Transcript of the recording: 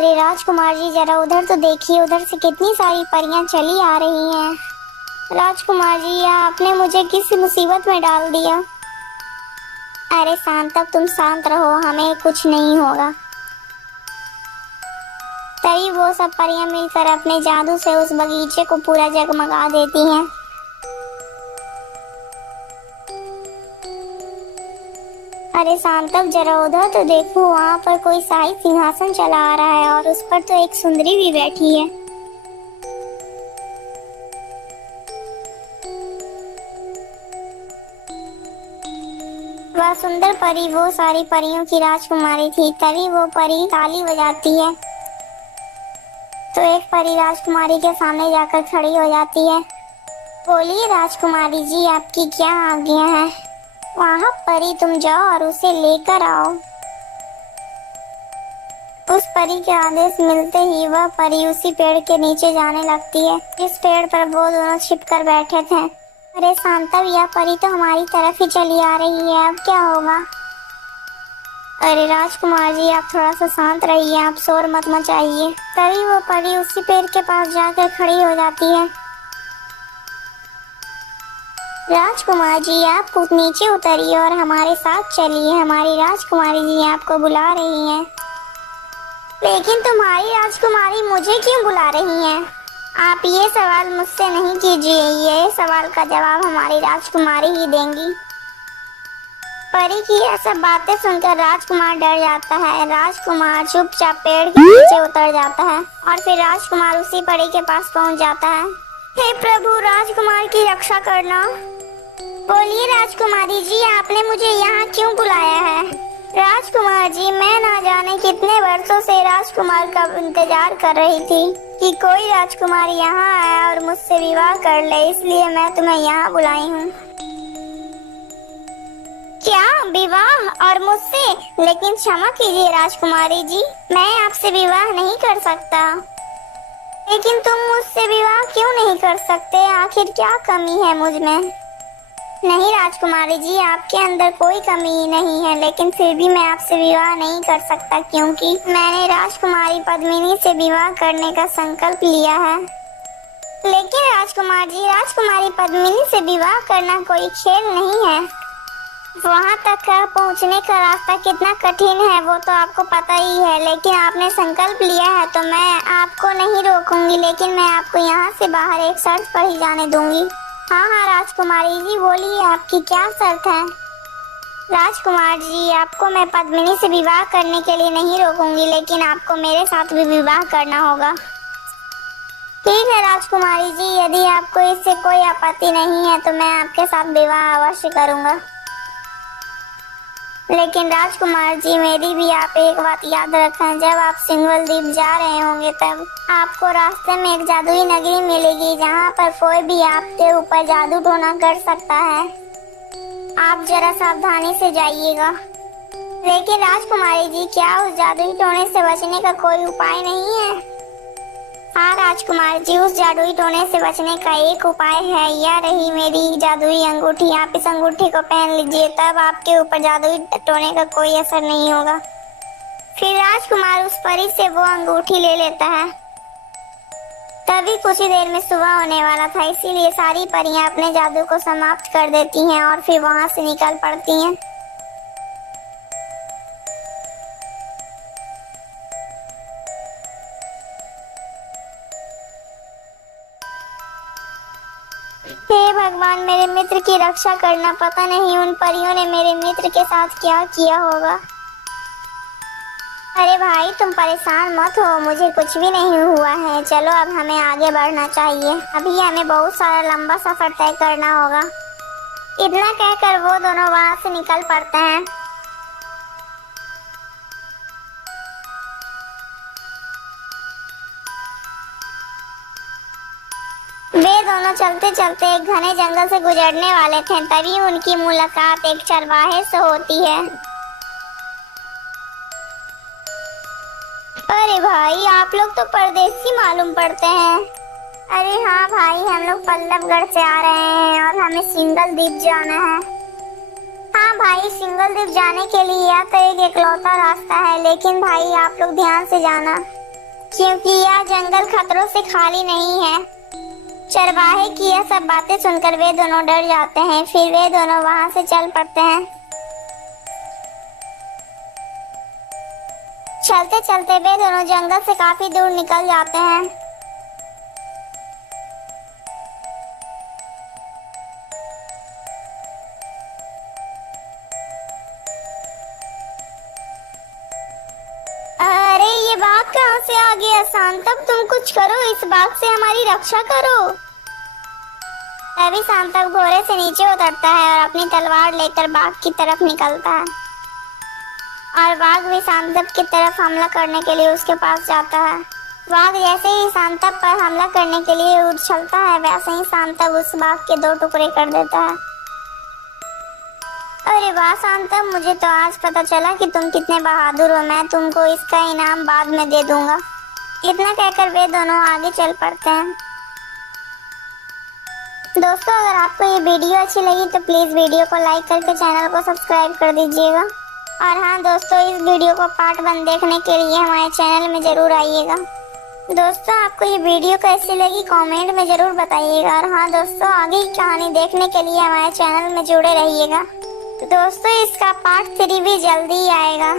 अरे राजकुमार जी, जरा उधर तो देखिए, उधर से कितनी सारी परियां चली आ रही हैं। राजकुमार जी, आपने मुझे किस मुसीबत में डाल दिया। अरे शांत, अब तुम शांत रहो, हमें कुछ नहीं होगा। तभी वो सब परियां मिलकर अपने जादू से उस बगीचे को पूरा जगमगा देती हैं। अरे शांतव, जरा उधर तो देखो, वहाँ पर कोई शाही सिंहासन चला आ रहा है और उस पर तो एक सुंदरी भी बैठी है। वह सुंदर परी वो सारी परियों की राजकुमारी थी। तभी वो परी ताली बजाती है तो एक परी राजकुमारी के सामने जाकर खड़ी हो जाती है। बोलिए राजकुमारी जी, आपकी क्या आज्ञा है। वहाँ परी, तुम जाओ और उसे लेकर आओ। उस परी के आदेश मिलते ही वह परी उसी पेड़ के नीचे जाने लगती है जिस पेड़ पर वो दोनों छिपकर बैठे थे। अरे शांतव, यह परी तो हमारी तरफ ही चली आ रही है, अब क्या होगा। अरे राजकुमार जी, आप थोड़ा सा शांत रहिए, आप शोर मत मचाइए। तभी वो परी उसी पेड़ के पास जाकर खड़ी हो जाती है। राजकुमार जी, आप नीचे उतरिए और हमारे साथ चलिए, हमारी राजकुमारी जी आपको बुला रही हैं। लेकिन तुम्हारी राजकुमारी मुझे क्यों बुला रही हैं? आप ये सवाल मुझसे नहीं कीजिए, ये सवाल का जवाब हमारी राजकुमारी ही देंगी। परी की यह सब बातें सुनकर राजकुमार डर जाता है। राजकुमार चुपचाप पेड़ के नीचे उतर जाता है और फिर राजकुमार उसी परी के पास पहुंच जाता है। हे प्रभु, राजकुमार की रक्षा करना। बोलिए राजकुमारी जी, आपने मुझे यहाँ क्यों बुलाया है? राजकुमार जी, मैं ना जाने कितने वर्षों से राजकुमार का इंतजार कर रही थी कि कोई राजकुमार यहाँ आए और मुझसे विवाह कर ले, इसलिए मैं तुम्हें यहाँ बुलाई हूँ। क्या विवाह और मुझसे? लेकिन क्षमा कीजिए राजकुमारी जी, मैं आपसे विवाह नहीं कर सकता। लेकिन तुम मुझसे विवाह क्यों नहीं कर सकते? आखिर क्या कमी है मुझ में? नहीं राजकुमारी जी, आपके अंदर कोई कमी नहीं है, लेकिन फिर भी मैं आपसे विवाह नहीं कर सकता क्योंकि मैंने राजकुमारी पद्मिनी से विवाह करने का संकल्प लिया है। लेकिन राजकुमार जी, राजकुमारी पद्मिनी से विवाह करना कोई खेल नहीं है। वहाँ तक का पहुँचने का रास्ता कितना कठिन है वो तो आपको पता ही है, लेकिन आपने संकल्प लिया है तो मैं आपको नहीं रोकूंगी, लेकिन मैं आपको यहाँ से बाहर एक शर्त पर ही जाने दूंगी। हाँ हाँ राजकुमारी जी, बोलिए आपकी क्या शर्त है? राजकुमार जी, आपको मैं पद्मिनी से विवाह करने के लिए नहीं रोकूंगी, लेकिन आपको मेरे साथ भी विवाह करना होगा। ठीक है राजकुमारी जी, यदि आपको इससे कोई आपत्ति नहीं है तो मैं आपके साथ विवाह अवश्य करूंगा। लेकिन राजकुमार जी, मेरी भी आप एक बात याद रखें, जब आप सिंगल द्वीप जा रहे होंगे तब आपको रास्ते में एक जादुई नगरी मिलेगी जहाँ पर कोई भी आपके ऊपर जादू टोना कर सकता है। आप जरा सावधानी से जाइएगा। लेकिन राजकुमारी जी, क्या उस जादुई टोने से बचने का कोई उपाय नहीं है? हाँ राजकुमार जी, उस जादुई टोने से बचने का एक उपाय है, यह रही मेरी जादुई अंगूठी। आप इस अंगूठी को पहन लीजिए, तब आपके ऊपर जादुई टोने का कोई असर नहीं होगा। फिर राजकुमार उस परी से वो अंगूठी ले लेता है। तभी कुछ ही देर में सुबह होने वाला था, इसीलिए सारी परियां अपने जादू को समाप्त कर देती हैं और फिर वहां से निकल पड़ती हैं। हे भगवान, मेरे मित्र की रक्षा करना। पता नहीं उन परियों ने मेरे मित्र के साथ क्या किया होगा। अरे भाई, तुम परेशान मत हो, मुझे कुछ भी नहीं हुआ है। चलो अब हमें आगे बढ़ना चाहिए, अभी हमें बहुत सारा लंबा सफर तय करना होगा। इतना कहकर वो दोनों वहां से निकल पड़ते हैं। वे दोनों चलते चलते एक घने जंगल से गुजरने वाले थे, तभी उनकी मुलाकात एक चरवाहे से होती है। अरे भाई, आप लोग तो परदेसी मालूम पड़ते हैं। अरे हाँ भाई, हम लोग पल्लवगढ़ से आ रहे हैं और हमें सिंगल द्वीप जाना है। हाँ भाई, सिंगल द्वीप जाने के लिए यह तो एक इकलौता रास्ता है, लेकिन भाई आप लोग ध्यान से जाना। क्योंकि यह जंगल खतरों से खाली नहीं है। चरवाहे की यह सब बातें सुनकर वे दोनों डर जाते हैं। फिर वे दोनों वहां से चल पड़ते हैं। चलते चलते वे दोनों जंगल से काफी दूर निकल जाते हैं। अरे ये बाघ कहाँ से आ गया? शांतक तुम कुछ करो, इस बाघ से हमारी रक्षा करो। तभी शांतक घोड़े से नीचे उतरता है और अपनी तलवार लेकर बाघ की तरफ निकलता है। और बाघ भी शांतक की तरफ हमला करने के लिए उसके पास जाता है। बाघ जैसे ही शांतक पर हमला करने के लिए उछलता है, वैसे ही शांतक उस बाघ के 2 टुकड़े कर देता है। अरे वाह शांतक, मुझे तो आज पता चला कि तुम कितने बहादुर हो। मैं तुमको इसका इनाम बाद में दे दूंगा। इतना कहकर वे दोनों आगे चल पड़ते हैं। दोस्तों, अगर आपको ये वीडियो अच्छी लगी तो प्लीज वीडियो को लाइक करके चैनल को सब्सक्राइब कर दीजिएगा। और हाँ दोस्तों, इस वीडियो को पार्ट 1 देखने के लिए हमारे चैनल में जरूर आइएगा। दोस्तों, आपको ये वीडियो कैसी लगी कमेंट में जरूर बताइएगा। और हाँ दोस्तों, आगे की कहानी देखने के लिए हमारे चैनल में जुड़े रहिएगा। दोस्तों, इसका पार्ट 3 भी जल्दी ही आएगा।